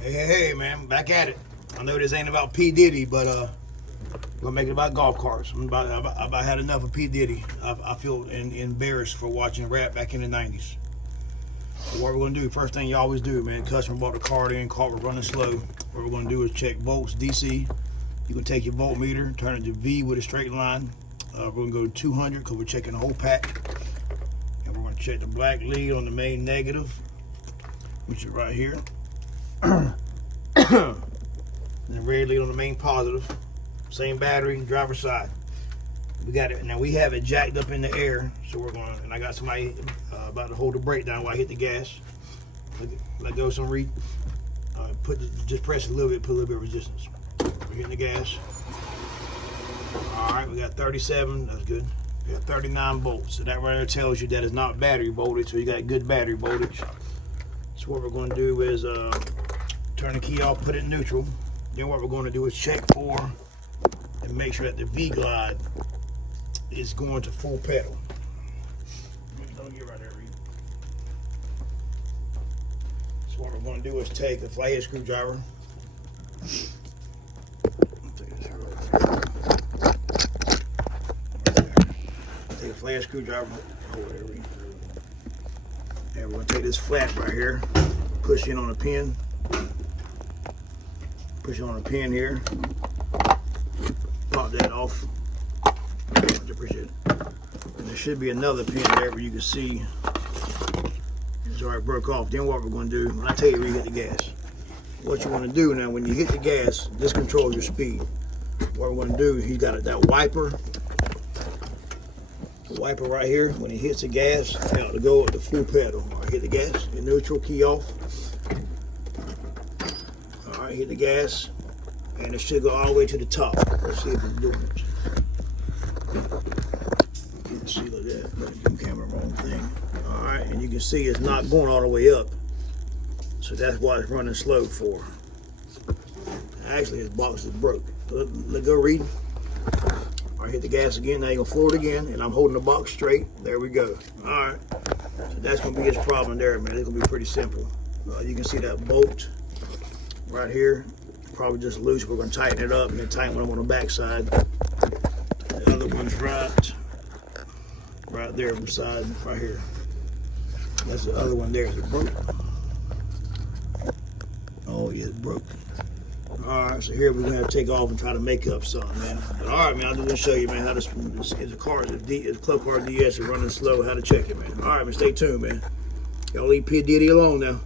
Hey, man, back at it. I know this ain't about P. Diddy, but we're gonna make it about golf carts. I about had enough of P. Diddy. I feel embarrassed for watching rap back in the 90s. So what we're gonna do, first thing you always do, man, customer brought the cart in, cart was running slow. What we're gonna do is check volts, DC. You can take your voltmeter, turn it to V with a straight line. We're gonna go to 200 because we're checking the whole pack. And we're gonna check the black lead on the main negative, which is right here. And the red lead on the main positive. Same battery, driver's side. We got it. Now we have it jacked up in the air, so we're going. And I got somebody about to hold the brake down while I hit the gas. Let go some just press a little bit, put a little bit of resistance. We're hitting the gas. All right, we got 37. That's good. We got 39 volts. So that right there tells you that it's not battery voltage. So you got good battery voltage. So what we're going to do is turn the key off, put it in neutral. Then what we're going to do is check for and make sure that the V glide is going to full pedal. Don't get right there, Reed. So what we're going to do is take a flathead screwdriver. Take a flathead screwdriver. Hold it, Reed. And we're going to take this flat right here, push in on a pin. Push on a pin here. Pop that off. Much appreciate it. And there should be another pin there where you can see it's already broke off. Then what we're going to do, when I tell you where you hit the gas, what you want to do now, when you hit the gas, this controls your speed. What we're going to do, he's got that wiper. The wiper right here, when he hits the gas, now to go at the full pedal. All right, hit the gas, your neutral key off. All right, hit the gas, and it should go all the way to the top. Let's see if it's doing it. You can see like that. Let the camera wrong thing. All right, and you can see it's not going all the way up. So that's why it's running slow for. Actually, his box is broke. Let go, Reed. All right, hit the gas again. Now you're gonna floor it again, and I'm holding the box straight. There we go. All right, so that's gonna be his problem there, man. It's gonna be pretty simple. You can see that bolt right here, probably just loose. We're gonna tighten it up and then tighten one on the back side. The other one's right there beside, right here. That's the other one there. Is it broke? Oh yeah, it's broke. All right, so here we're gonna have to take off and try to make up something, man. But all right, man, I'm just gonna show you, man, how this is a car, it's Club Car DS is running slow, how to check it, man. All right, man, stay tuned, man. Y'all leave P. Diddy alone now.